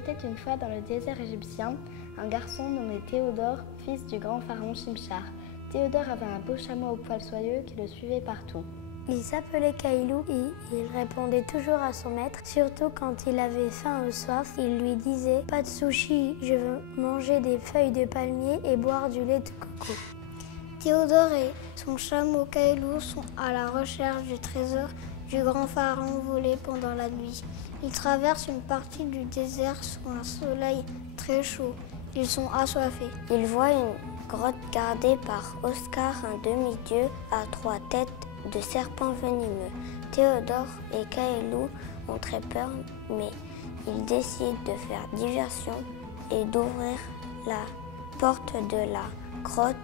était une fois dans le désert égyptien un garçon nommé Théodore, fils du grand pharaon Chimchar. Théodore avait un beau chameau au poil soyeux qui le suivait partout. Il s'appelait Kailou et il répondait toujours à son maître, surtout quand il avait faim ou soif. Il lui disait « Pas de sushi, je veux manger des feuilles de palmier et boire du lait de coco ». Théodore et son chameau Kailou sont à la recherche du trésor du grand pharaon volé pendant la nuit. Ils traversent une partie du désert sous un soleil très chaud. Ils sont assoiffés. Ils voient une grotte gardée par Oscar, un demi-dieu à 3 têtes de serpents venimeux. Théodore et Kailou ont très peur, mais ils décident de faire diversion et d'ouvrir la porte de la grotte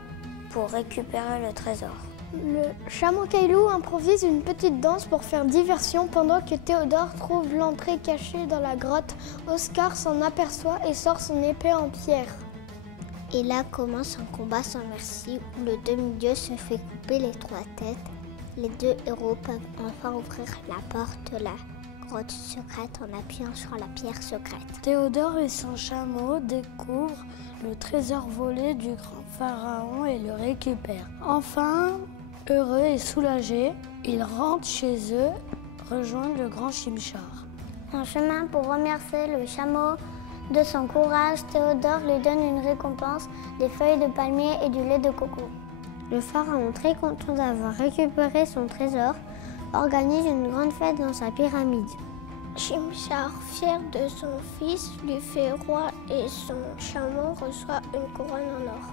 pour récupérer le trésor. Le chameau Kailou improvise une petite danse pour faire diversion pendant que Théodore trouve l'entrée cachée dans la grotte. Oscar s'en aperçoit et sort son épée en pierre. Et là commence un combat sans merci où le demi-dieu se fait couper les 3 têtes. Les 2 héros peuvent enfin ouvrir la porte de la grotte secrète en appuyant sur la pierre secrète. Théodore et son chameau découvrent le trésor volé du grand pharaon et le récupèrent. Enfin, heureux et soulagés, ils rentrent chez eux, rejoignent le grand Chimchar. En chemin pour remercier le chameau de son courage, Théodore lui donne une récompense, des feuilles de palmier et du lait de coco. Le pharaon, très content d'avoir récupéré son trésor, organise une grande fête dans sa pyramide. Chimchar, fier de son fils, lui fait roi et son chameau reçoit une couronne en or.